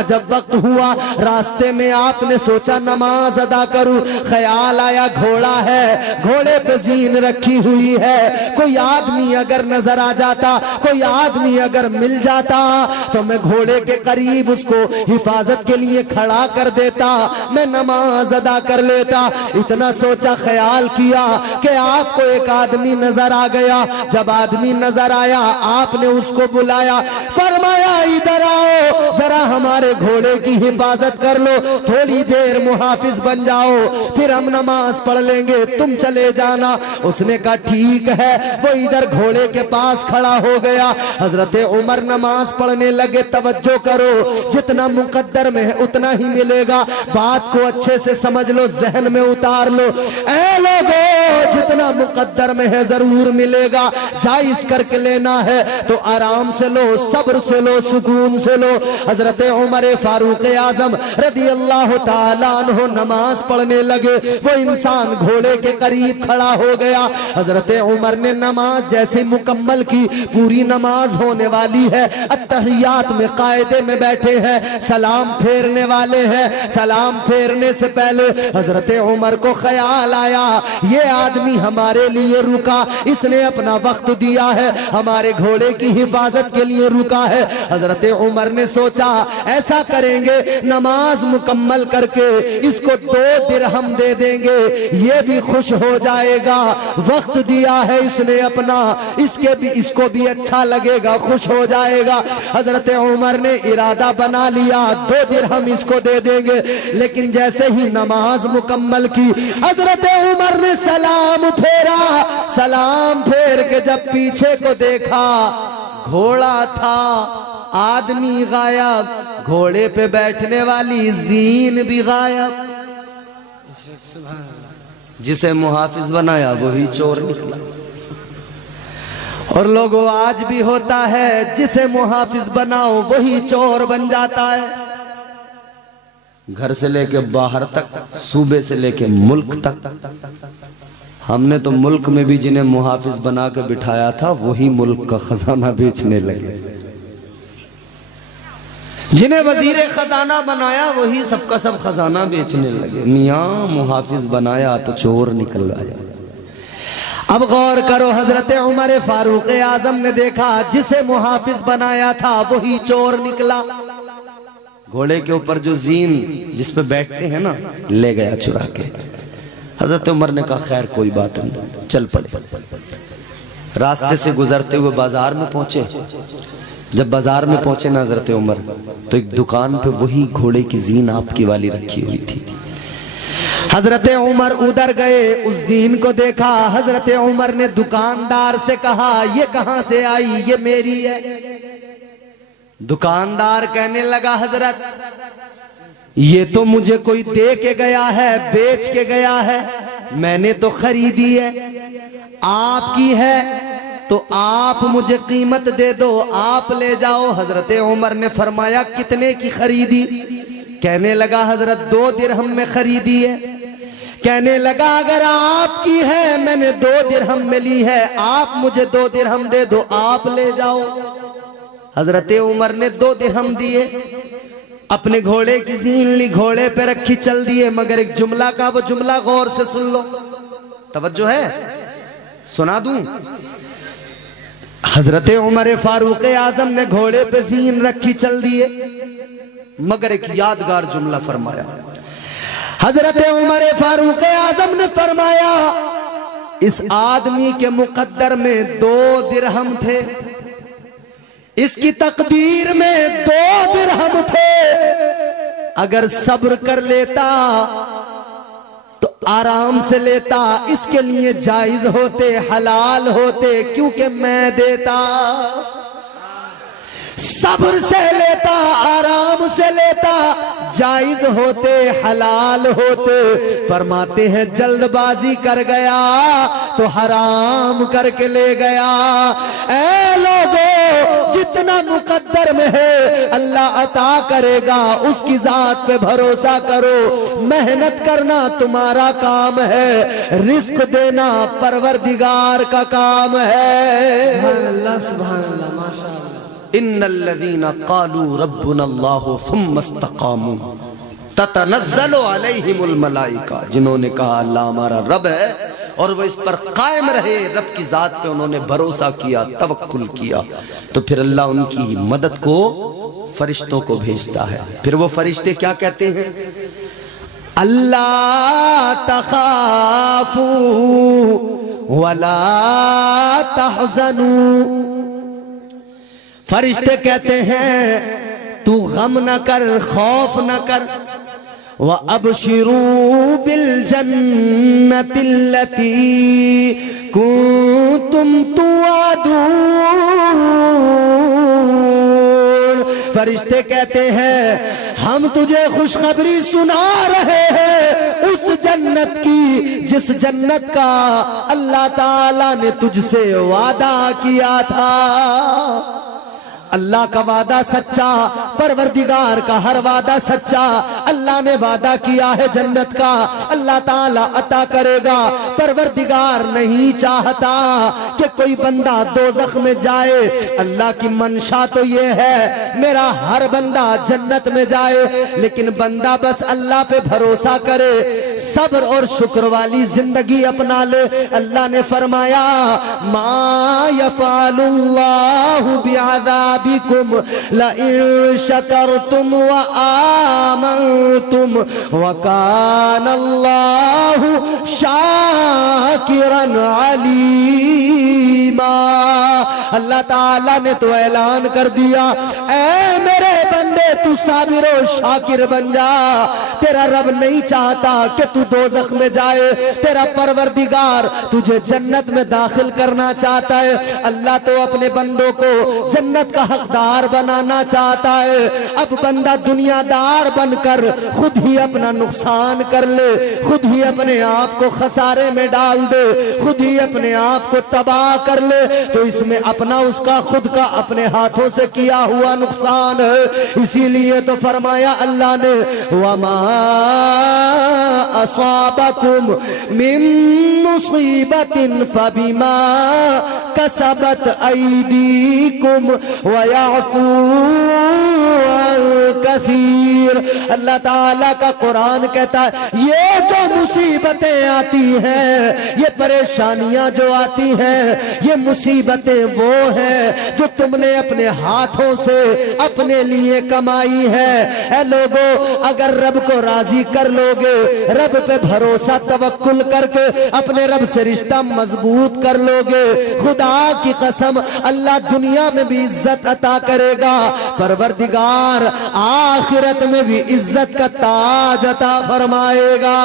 का जब वक्त हुआ, रास्ते में आपने सोचा नमाज अदा करूं, ख्याल आया घोड़ा है, घोड़े पे जीन रखी हुई है, कोई आदमी अगर नजर आ जाता, कोई आदमी अगर मिल जाता तो मैं घोड़े के करीब उसको हिफाजत के लिए खड़ा कर देता, मैं नमाज अदा कर लेता। इतना सोचा, ख्याल किया कि आपको एक आदमी नजर आ गया। जब आदमी नजर आया आपने उसको बुलाया, फरमाया इधर आओ, जरा हमारे घोड़े की हिफाजत कर लो, थोड़ी देर मुहाफिज बन जाओ, फिर हम नमाज पढ़ लेंगे, तुम चले जाना। उसने कहा ठीक है। वो इधर घोड़े के पास खड़ा हो गया। हजरत उमर नमाज पढ़ने लगे। तवज्जो करो, जितना मुकद्दर में है उतना ही मिलेगा। बात को अच्छे से समझ लो, जहन में उतार लो। ऐ लोगों, जितना मुकद्दर में है जरूर मिलेगा। जायज करके लेना है तो आराम से लो, सब्र से लो, सुकून से लो। हजरत उमर फारूक आजम रदी अल्लाह ताला अन्हु नमाज पढ़ने लगे। वो इंसान घोड़े के करीब खड़ा हो गया। हजरत उमर ने नमाज जैसे मुकम्मल की, पूरी नमाज होने वाली है, अत्तहियात में कायदे में बैठे हैं, सलाम फेरने वाले हैं। सलाम फेरने से पहले हजरत उमर को ख्याल आया, ये आदमी हमारे लिए रुका, इसने अपना वक्त दिया है, हमारे घोड़े की हिफाजत के लिए रुका है। हजरत उमर ने सोचा ऐसा करेंगे, नमाज मुकम्मल करके इसको 2 दिरहम दे देंगे, ये भी खुश हो जाएगा। वक्त दिया है इसने अपना, इसको भी अच्छा लगेगा, खुश हो जाएगा। हजरत उमर ने इरादा बना लिया 2 दिरहम इसको दे देंगे। लेकिन जैसे ही नमाज मुकम्मल की, हजरत उमर ने सलाम फेरा। सलाम फेर के जब पीछे को देखा, घोड़ा था, आदमी गायब, घोड़े पे बैठने वाली जीन भी गायब। जिसे मुहाफिज बनाया वही चोर निकला। और लोगों, आज भी होता है, जिसे मुहाफिज बनाओ वही चोर बन जाता है। घर से लेके बाहर तक, सूबे से लेके मुल्क तक। हमने तो मुल्क में भी जिन्हें मुहाफिज बना के बिठाया था वही मुल्क का खजाना बेचने लगे। जिन्हें वजीरे खजाना बनाया वही सबका सब खजाना बेचने लगे। मियां मुहाफिज बनाया तो चोर निकल आया। अब गौर करो, हजरत उमर फारूक आजम ने देखा जिसे मुहाफिज बनाया था वही चोर निकला। घोड़े के ऊपर जो जीन जिस पे बैठते हैं ना, ले गया चुरा के। हजरत उमर ने कहा खैर कोई बात नहीं, चल पड़े। रास्ते से गुजरते हुए बाजार में पहुंचे। जब बाजार में पहुंचे ना हजरत उमर, तो एक दुकान पे वही घोड़े की जीन आपकी वाली रखी हुई थी। हजरत उमर उधर गए, उस जीन को देखा। हजरत उमर ने दुकानदार से कहा ये कहां से आई, ये मेरी है। दुकानदार कहने लगा हजरत ये तो मुझे कोई दे के गया है, बेच के गया है, मैंने तो खरीदी है। आपकी है तो आप मुझे कीमत दे दो, आप ले जाओ। हजरत उमर ने फरमाया कितने की खरीदी? कहने लगा हजरत 2 दिरहम में खरीदी है। कहने लगा अगर आपकी है, मैंने 2 दिरहम में ली है, आप मुझे 2 दिरहम दे दो, आप ले जाओ। हजरत उमर ने 2 दिरहम दिए, अपने घोड़े की जीन ली, घोड़े पे रखी, चल दिए। मगर एक जुमला का, वो जुमला गौर से सुन लो, तवज्जो है, सुना दूं। हजरत उमर फारूक आजम ने घोड़े पे जीन रखी, चल दिए। मगर एक यादगार जुमला फरमाया। हजरत उमर फारूक आजम ने फरमाया इस आदमी के मुकद्दर में 2 दिरहम थे, इसकी तकदीर में 2 दिरहम थे। अगर सब्र कर लेता तो आराम से लेता, इसके लिए जायज होते, हलाल होते, क्योंकि मैं देता। सब्र से लेता, आराम से लेता, जायज होते, हलाल होते। फरमाते हैं जल्दबाजी कर गया तो हराम करके ले गया। ऐ लोगों, जितना मुकद्दर में है अल्लाह अता करेगा, उसकी जात पे भरोसा करो। मेहनत करना तुम्हारा काम है, रिस्क देना परवरदिगार का काम है। सुभान अल्लाह, सुभान अल्लाह, माशाअल्लाह। इन्नल्लज़ीना क़ालू रब्बुनल्लाहु सुम्मा इस्तक़ामू ततनज़्ज़लु अलैहिमुल मलाइका, जिन्होंने कहा अल्लाह हमारा रब है और वो इस पर कायम रहे, रब की जात पे उन्होंने भरोसा किया, तवक्कुल किया, तो फिर अल्लाह उनकी मदद को फरिश्तों को भेजता है। फिर वो फरिश्ते क्या कहते हैं? अल्लाह तखाफू वला तहज़नू, फरिश्ते कहते हैं तू गम न कर, खौफ न कर, व अबशिरू बिल जन्नतिल्लती कुंतुम तुआदून, फरिश्ते कहते हैं हम तुझे खुशखबरी सुना रहे हैं उस जन्नत की जिस जन्नत का अल्लाह ताला ने तुझसे वादा किया था। अल्लाह का वादा सच्चा, परवरदिगार का हर वादा सच्चा। अल्लाह ने वादा किया है जन्नत का, अल्लाह ताला अता करेगा। परवरदिगार नहीं चाहता कि कोई बंदा दोज़ख में जाए। अल्लाह की मंशा तो ये है मेरा हर बंदा जन्नत में जाए, लेकिन बंदा बस अल्लाह पे भरोसा करे, सब्र और शुक्र वाली जिंदगी अपना ले। अल्लाह ने फरमाया मा यफ़अलुल्लाहु बिअज़ाब बिकुम लइन शकरतुम व आमनतुम व कानल्लाहु शाकिरन अलीमा। अल्लाह ताला ने तो ऐलान कर दिया, ऐ मेरे बंदे तू साबिर और शाकिर बन जा। तेरा रब नहीं चाहता कि तू दोज़ख में जाए, तेरा परवरदिगार तुझे जन्नत में दाखिल करना चाहता है। अल्लाह तो अपने बंदों को जन्नत का हकदार बनाना चाहता है। अब बंदा दुनियादार बनकर खुद ही अपना नुकसान कर ले, खुद ही अपने आप को खसारे में डाल दे, खुद ही अपने आप को तबाह कर ले, तो इसमें अपना उसका खुद का अपने हाथों से किया हुआ नुकसान है। इसीलिए तो फरमाया अल्लाह ने वमा असाबकुम मिन मुसीबतिन फबिमा कसबत ऐदीकुम व याफू अन कसीर। अल्लाह ताला का कुरान कहता है ये जो मुसीबतें आती हैं, ये परेशानियां जो आती हैं, ये मुसीबतें वो हैं जो तुमने अपने हाथों से अपने लिए कमाई है। ऐ लोगों, अगर रब को राजी कर लोगे, रब पे भरोसा तवक्कुल करके अपने रब से रिश्ता मजबूत कर लोगे, खुदा की कसम अल्लाह दुनिया में भी इज्जत अता करेगा, परवरदिगार आखिरत में भी इज्जत का ताज अता फरमाएगा।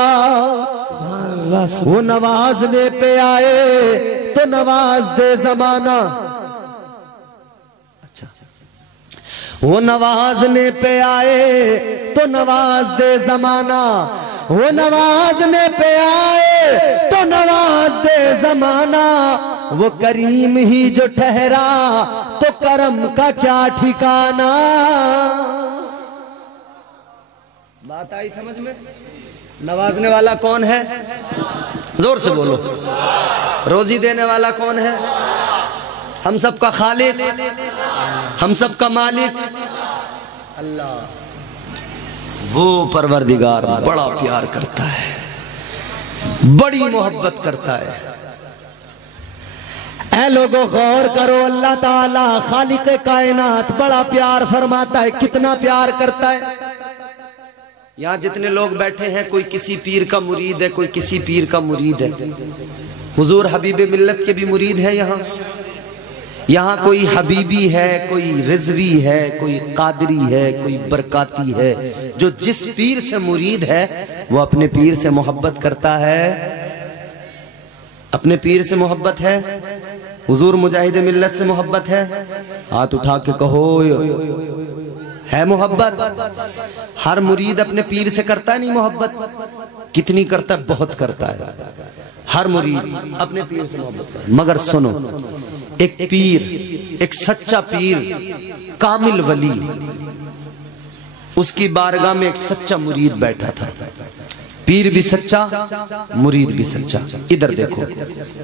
वो नवाजने पे आए तो नवाज दे जमाना, अच्छा, वो नवाजने पे आए तो नवाज दे जमाना, वो नवाजने पे आए तो नवाज दे जमाना, वो करीम ही जो ठहरा तो करम का क्या ठिकाना। बात आई समझ में? नवाजने वाला कौन है? जोर से बोलो। रोजी देने वाला कौन है? हम सबका खालिक, हम सबका मालिक अल्लाह। वो परवरदिगार बड़ा प्यार करता है, बड़ी मोहब्बत करता है। ऐ लोगों गौर करो, अल्लाह ताला खालिक कायनात बड़ा प्यार फरमाता है। कितना प्यार करता है? यहाँ जितने लोग बैठे हैं, कोई किसी पीर का मुरीद है, कोई किसी पीर का मुरीद है। हुजूर हबीब मिल्लत के भी मुरीद है यहाँ कोई हबीबी है, कोई रिजवी है, कोई कादरी है, कोई बरकाती है। जो जिस पीर से मुरीद है वो अपने पीर से मोहब्बत करता है, अपने पीर से मोहब्बत है। हुजूर मुजाहिद मिल्लत से मोहब्बत है? हाथ उठा के कहो है मोहब्बत। हर मुरीद अपने पीर से करता है नहीं मोहब्बत? कितनी करता है? बहुत करता है। हर मुरीद अपने पीर से मोहब्बत करता है। मगर सुनो, एक पीर, एक सच्चा पीर, कामिल वली, उसकी बारगाह में एक सच्चा मुरीद बैठा था। पीर भी सच्चा, मुरीद भी सच्चा। इधर देखो,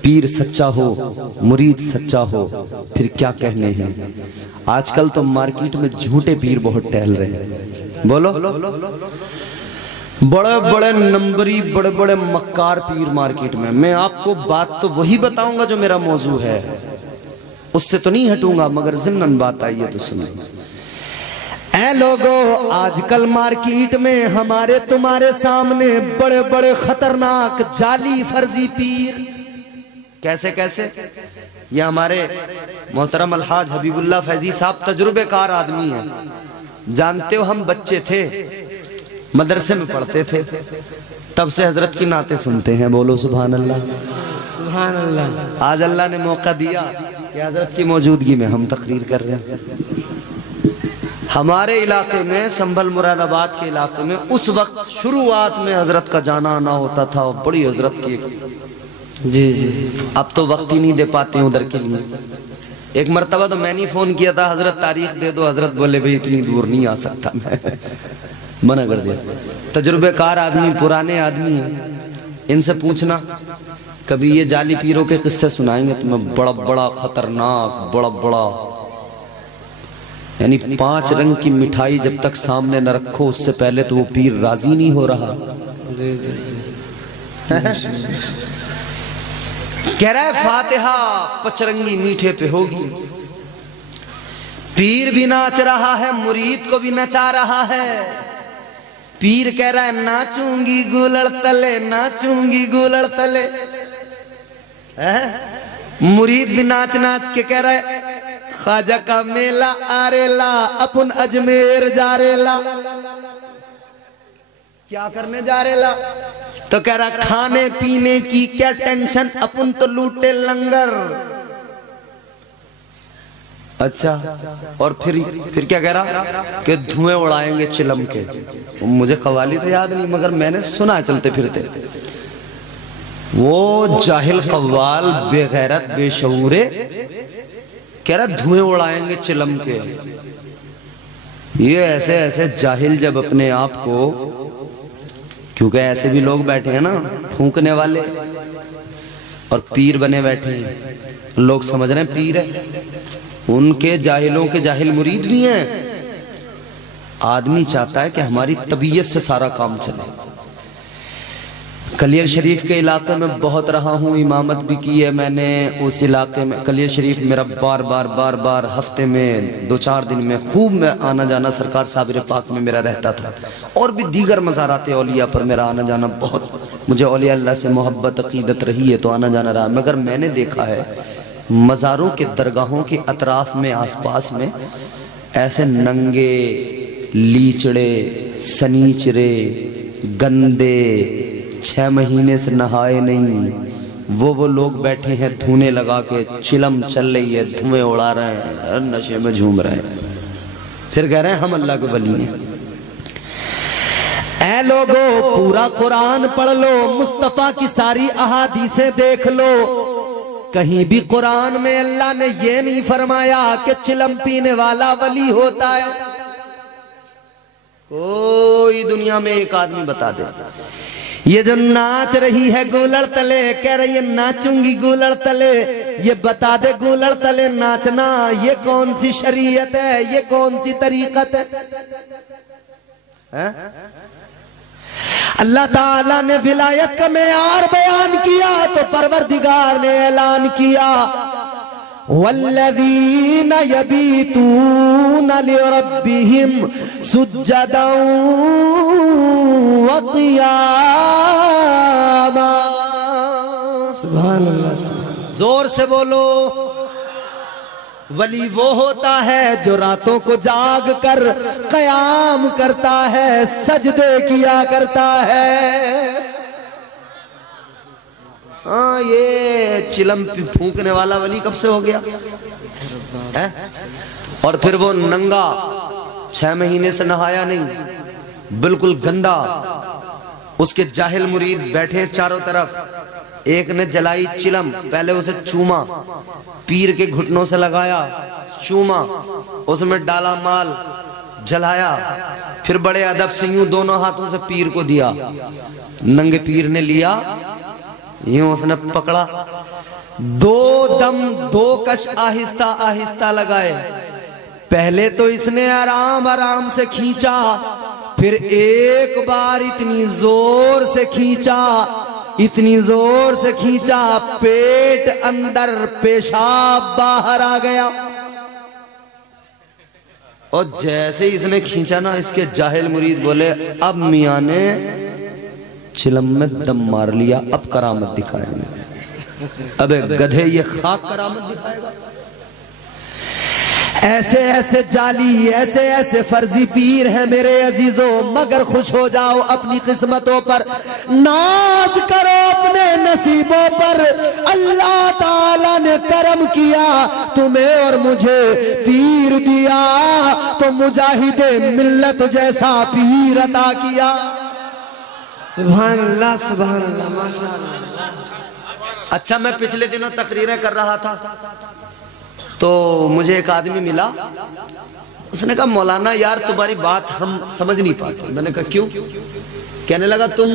पीर सच्चा हो, मुरीद सच्चा हो, फिर क्या कहने हैं। आजकल तो मार्केट में झूठे पीर बहुत टहल रहे हैं। बोलो, बड़े बड़े नंबरी, बड़े बड़े मक्कार पीर मार्केट में। मैं आपको बात तो वही बताऊंगा जो मेरा मौजू है, उससे तो नहीं हटूंगा, मगर ज़िम्नन बात आई है तो सुनिए। ऐ लोगों, आजकल मार्केट में हमारे तुम्हारे सामने बड़े बड़े खतरनाक जाली फर्जी पीर। कैसे कैसे? ये हमारे मोहतरम अलहाज हबीबुल्लाह फैजी साहब तजुर्बेकार आदमी हैं। जानते हो, हम बच्चे थे, मदरसे में पढ़ते थे, तब से हजरत की नाते सुनते हैं। बोलो सुभान अल्लाह, सुभान अल्लाह। आज अल्लाह ने मौका दिया कि हजरत की मौजूदगी में हम तकरीर कर रहे हैं। हमारे इलाके में, संभल मुरादाबाद के इलाके में, उस वक्त शुरुआत में हजरत का जाना आना होता था, बड़ी हजरत की। जी जी, अब तो वक्त ही नहीं दे पाते उधर के लिए। एक मरतबा तो मैंने फोन किया था, हजरत तारीख दे दो। हजरत बोले भाई इतनी दूर नहीं आ सकता मैं, मना कर दिया। तजुर्बेकार आदमी, पुराने आदमी हैं, इनसे पूछना। कभी ये जाली पीरों के किस्से सुनाएंगे तुम्हें, बड़ा बड़ा खतरनाक, बड़ा बड़ा, यानी 5 रंग की मिठाई जब तक सामने न रखो उससे पहले तो वो पीर राजी नहीं हो रहा। कह रहा है फातिहा पचरंगी मीठे पे होगी। पीर भी नाच रहा है, मुरीद को भी नचा रहा है। पीर कह रहा है नाचूंगी गुलड़ तले, नाचूंगी गुलड़ तले। मुरीद भी नाच नाच के कह रहा है ख्वाजा का मेला आरेला, अपन अजमेर जा रेला। क्या करने जा रेला? तो कह रहा खाने पीने की क्या टेंशन, अपन तो लूटे लंगर। अच्छा, और फिर क्या कह रहा कि धुएं उड़ाएंगे चिलम के। मुझे कवाली तो याद नहीं, मगर मैंने सुना चलते फिरते। वो जाहिल कव्वाल, बेगैरत, बेशऊरे कह रहा धुएं उड़ाएंगे चिलम के। ये ऐसे ऐसे जाहिल जब अपने आप को, क्योंकि ऐसे भी लोग बैठे हैं ना फूंकने वाले, और पीर बने बैठे हैं, लोग समझ रहे हैं पीर है। उनके जाहिलों के जाहिल मुरीद भी हैं। आदमी चाहता है कि हमारी तबीयत से सारा काम चले। कलियर शरीफ के इलाके में बहुत रहा हूँ, इमामत भी की है मैंने उस इलाके में। कलियर शरीफ मेरा बार बार हफ्ते में 2-4 दिन में खूब में आना जाना सरकार साबिर पाक में मेरा रहता था। और भी दीगर मज़ारात औलिया पर मेरा आना जाना बहुत, मुझे औलिया अल्लाह से मोहब्बत अकीदत रही है तो आना जाना रहा। मगर मैंने देखा है मज़ारों के दरगाहों के अतराफ में, आसपास में ऐसे नंगे, लीचड़े, सनीचरे, गंदे, 6 महीने से नहाए नहीं, वो लोग बैठे हैं धुने लगा के, चिलम चल रही है, धुएं उड़ा रहे हैं, नशे में झूम रहे हैं, फिर कह रहे हैं हम अल्लाह के वली हैं। ऐ लोगो, पूरा कुरान पढ़ लो, मुस्तफा की सारी अहादीसें देख लो। कहीं भी कुरान में अल्लाह ने ये नहीं फरमाया कि चिलम पीने वाला वली होता है। कोई दुनिया में एक आदमी बता दे। ये जो नाच रही है गुलड़ तले, कह रही है नाचूंगी गुलड़ तले, ये बता दे गुलड़ तले नाचना ये कौन सी शरीयत है, ये कौन सी तरीकत है? अल्लाह ताला ने विलायत का मेयार बयान किया तो परवरदिगार ने ऐलान किया वल्लज़ीना यबीतूना लिरब्बिहिम सुज्जदन व क़ियामा। सुभान अल्लाह, जोर से बोलो। वली वो होता है जो रातों को जाग कर कयाम करता है, सजदे किया करता है। हाँ, ये चिलम फूंकने वाला वली कब से हो गया है? और फिर वो नंगा, 6 महीने से नहाया नहीं, बिल्कुल गंदा। उसके जाहिल मुरीद बैठे चारों तरफ। एक ने जलाई चिलम, पहले उसे चूमा, पीर के घुटनों से लगाया, चूमा, उसमें डाला माल, जलाया, फिर बड़े अदब से यूं दोनों हाथों से पीर को दिया। नंगे पीर ने लिया, यूं उसने पकड़ा, दो दम दो कश आहिस्ता आहिस्ता लगाए। पहले तो इसने आराम आराम से खींचा, फिर एक बार इतनी जोर से खींचा, इतनी जोर से खींचा, पेट अंदर पेशाब बाहर आ गया। और जैसे ही इसने खींचा ना, इसके जाहिल मुरीद बोले अब मियां ने चिलम में दम मार लिया, अब करामत दिखाएंगे। अबे गधे, ये खाक करामत दिखाएगा? ऐसे ऐसे जाली, ऐसे ऐसे फर्जी पीर हैं मेरे अजीजों। मगर खुश हो जाओ अपनी किस्मतों पर, नाज करो अपने नसीबों पर। अल्लाह ताला ने करम किया, तुम्हें और मुझे पीर दिया, तो मुजाहिदे मिल्लत जैसा पीर अता किया। सुभान अल्लाह, सुभान अल्लाह, माशाअल्लाह। अच्छा, मैं पिछले दिनों तकरीरें कर रहा था तो मुझे एक आदमी मिला, उसने कहा मौलाना यार तुम्हारी बात हम समझ नहीं पाते। मैंने कहा क्यों? कहने लगा तुम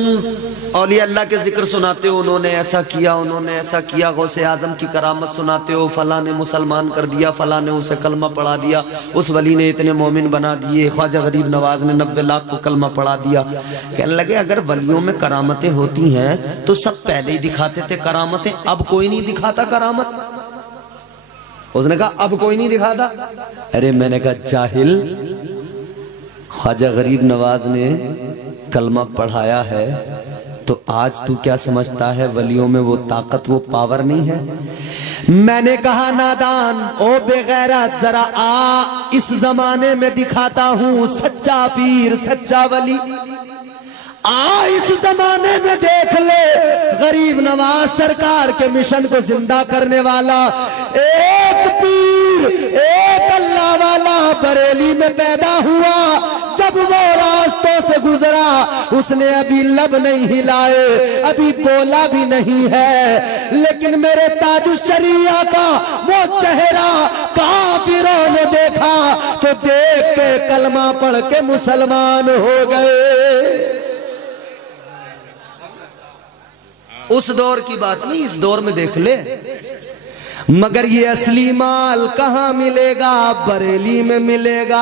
औलिया अल्लाह के जिक्र सुनाते हो, उन्होंने ऐसा किया, उन्होंने ऐसा किया, गौसे आजम की करामत सुनाते हो, फला ने मुसलमान कर दिया, फला ने उसे कलमा पढ़ा दिया, उस वली ने इतने मोमिन बना दिए, ख्वाजा गरीब नवाज ने 90 लाख को कलमा पढ़ा दिया। कहने लगे अगर वलियों में करामतें होती हैं तो सब पहले ही दिखाते थे करामतें, अब कोई नहीं दिखाता करामत। उसने कहा अब कोई नहीं दिखाता। अरे मैंने कहा जाहिल, ख्वाजा गरीब नवाज ने कलमा पढ़ाया है तो आज तू क्या समझता है वलियों में वो ताकत, वो पावर नहीं है? मैंने कहा नादान, ओ बेगैरत, जरा आ इस जमाने में दिखाता हूं सच्चा पीर, सच्चा वली। आ इस जमाने में देख ले गरीब नवाज सरकार के मिशन को जिंदा करने वाला एक पीर, एक अल्लाह वाला बरेली में पैदा हुआ। जब वो रास्तों से गुजरा उसने अभी लब नहीं हिलाए, अभी बोला भी नहीं है, लेकिन मेरे ताजुश शरिया का वो चेहरा काफिरों ने देखा तो देख के कलमा पढ़ के मुसलमान हो गए। उस दौर की बात नहीं, इस दौर में देख ले। मगर ये असली माल कहां मिलेगा? बरेली में मिलेगा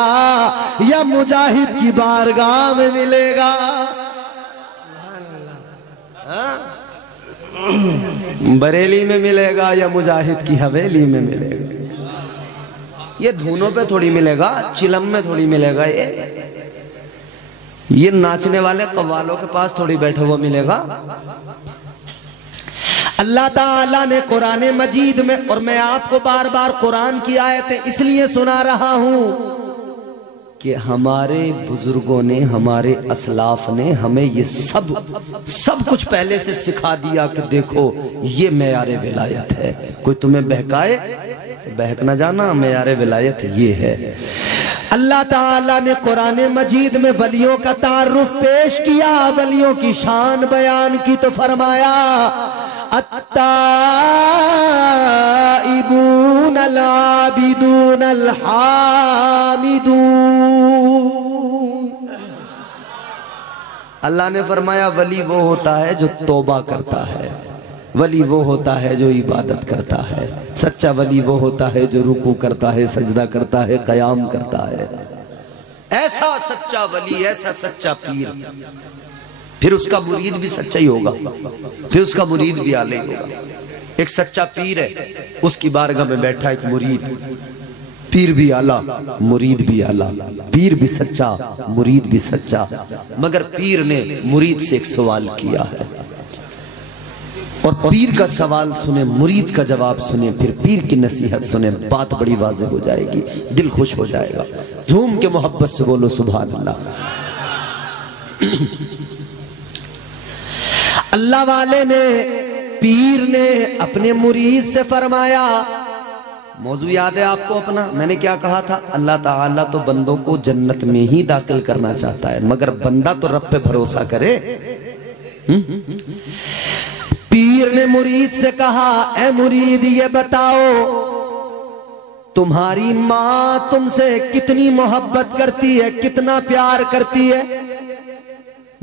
या मुजाहिद की बारगाह में मिलेगा? बरेली में मिलेगा या मुजाहिद की हवेली में मिलेगा? ये धूनों पे थोड़ी मिलेगा, चिलम में थोड़ी मिलेगा। ये नाचने वाले कव्वालों के पास थोड़ी बैठे हुआ मिलेगा। अल्लाह ताला ने कुरान मजीद में, और मैं आपको बार बार कुरान की आयतें इसलिए सुना रहा हूं कि हमारे बुजुर्गों ने, हमारे असलाफ ने हमें ये सब कुछ पहले से सिखा दिया कि देखो ये मेयारे विलायत है। कोई तुम्हें बहकाए तो बहक ना जाना, मेयारे विलायत ये है। अल्लाह ताला ने कुरान मजीद में वलियों का तारुफ पेश किया, वलियों की शान बयान की तो फरमाया अत्ताइबून अल-आबिदून अल-हामिदून। अल्लाह ने फरमाया वली वो होता है जो तौबा करता है, वली वो होता है जो इबादत करता है, सच्चा वली वो होता है जो रुकू करता है, सजदा करता है, कयाम करता है। ऐसा सच्चा वली, ऐसा सच्चा पीर, फिर उसका मुरीद भी सच्चा ही होगा, फिर उसका मुरीद भी आले होगा। एक सच्चा पीर है, उसकी बारगाह में बैठा एक मुरीद, पीर भी आला, मुरीद भी आला, पीर भी सच्चा, मुरीद भी सच्चा। मगर पीर ने मुरीद से एक सवाल किया है, और पीर का सवाल सुने, मुरीद का जवाब सुने, फिर पीर की नसीहत सुने, बात बड़ी वाज़ेह हो जाएगी, दिल खुश हो जाएगा। झूम के मोहब्बत से बोलो सुभान अल्लाह। अल्लाह वाले ने, पीर ने अपने मुरीद से फरमाया, मौजू याद है आपको अपना, मैंने क्या कहा था? अल्लाह ताला तो बंदों को जन्नत में ही दाखिल करना चाहता है, मगर बंदा तो रब पे भरोसा करे। पीर ने मुरीद से कहा, ए मुरीद ये बताओ तुम्हारी माँ तुमसे कितनी मोहब्बत करती है, कितना प्यार करती है।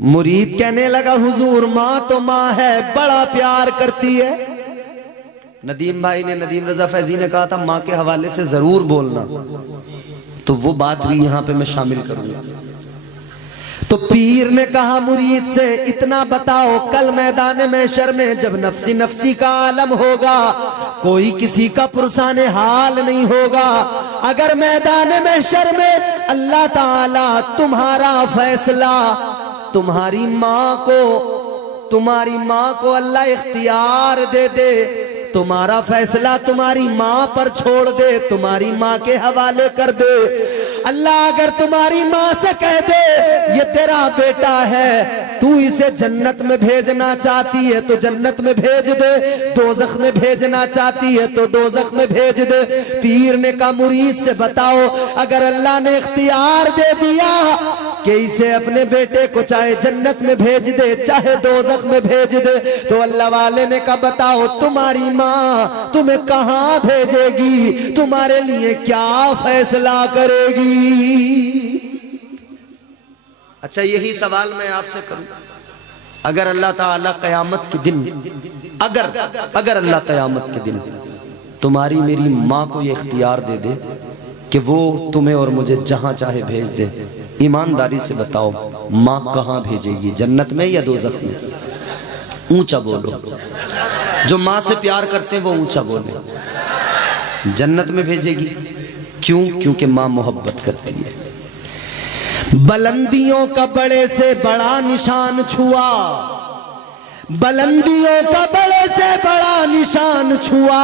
मुरीद कहने लगा हुजूर माँ तो माँ है, बड़ा प्यार करती है। नदीम भाई ने, नदीम रजा फैजी ने कहा था माँ के हवाले से जरूर बोलना, तो वो बात भी यहां पे मैं शामिल करूंगा। तो पीर ने कहा मुरीद से इतना बताओ, कल मैदान महशर में जब नफसी नफसी का आलम होगा, कोई किसी का पुरसाने हाल नहीं होगा, अगर मैदान महशर में अल्लाह ताला तुम्हारा फैसला तुम्हारी माँ को अल्लाह इख्तियार दे दे, तुम्हारा फैसला तुम्हारी माँ पर छोड़ दे, तुम्हारी माँ के हवाले कर दे, अल्लाह अगर तुम्हारी माँ से कह दे ये तेरा बेटा है, तू इसे जन्नत में भेजना चाहती है तो जन्नत में भेज दे, दोज़ख में भेजना चाहती है तो दोज़ख में भेज दे। पीर ने कहा मुरीद से बताओ, अगर अल्लाह ने इख्तियार दे दिया कि इसे अपने बेटे को चाहे जन्नत में भेज दे चाहे दोज़ख में भेज दे, तो अल्लाह वाले ने कहा बताओ तुम्हारी माँ तुम्हें कहां भेजेगी, तुम्हारे लिए क्या फैसला करेगी। अच्छा यही सवाल मैं आपसे करूं, अगर अल्लाह ताला क़यामत के दिन, अगर अल्लाह क़यामत के दिन तुम्हारी मेरी माँ को ये इख्तियार दे दे कि वो तुम्हें और मुझे जहां चाहे भेज दे, ईमानदारी से बताओ माँ कहां भेजेगी, जन्नत में या दोज़ख में? ऊंचा बोलो, जो माँ से प्यार करते हैं वो ऊंचा बोले। जन्नत में भेजेगी, क्यों? क्योंकि माँ मोहब्बत करती है। बुलंदियों का बड़े से बड़ा निशान छुआ, बुलंदियों का बड़े से बड़ा निशान छुआ,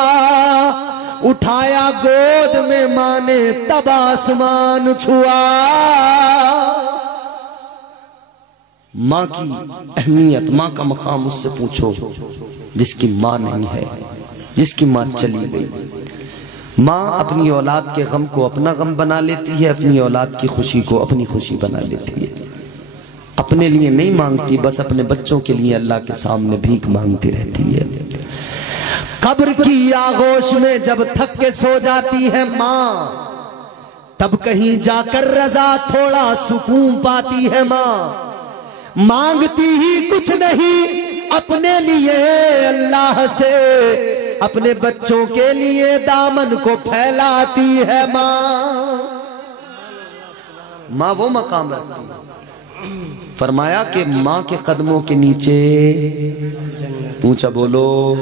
उठाया गोद में माँ ने तब आसमान छुआ। माँ की अहमियत, माँ का मकाम उससे पूछो जिसकी माँ नहीं है, जिसकी माँ चली गई। माँ अपनी औलाद के गम को अपना गम बना लेती है, अपनी औलाद की खुशी को अपनी खुशी बना लेती है, अपने लिए नहीं मांगती, बस अपने बच्चों के लिए अल्लाह के सामने भीख मांगती रहती है। कब्र की आगोश में जब थक के सो जाती है माँ, तब कहीं जाकर रजा थोड़ा सुकून पाती है माँ, मांगती ही कुछ नहीं अपने लिए अल्लाह से, अपने बच्चों के लिए दामन को फैलाती है माँ। माँ वो मकाम रखती है, फरमाया कि माँ के कदमों के नीचे, ऊंचा बोलो,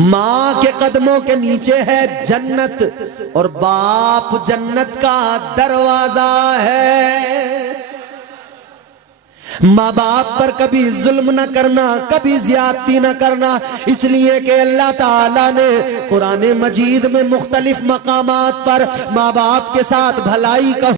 माँ के कदमों के नीचे है जन्नत और बाप जन्नत का दरवाजा है। माँ बाप पर कभी जुल्म न करना, कभी ज्यादती न करना, इसलिए कि अल्लाह ताला ने कुरान मजीद में मुख्तलिफ मकामात पर माँ बाप के साथ भलाई का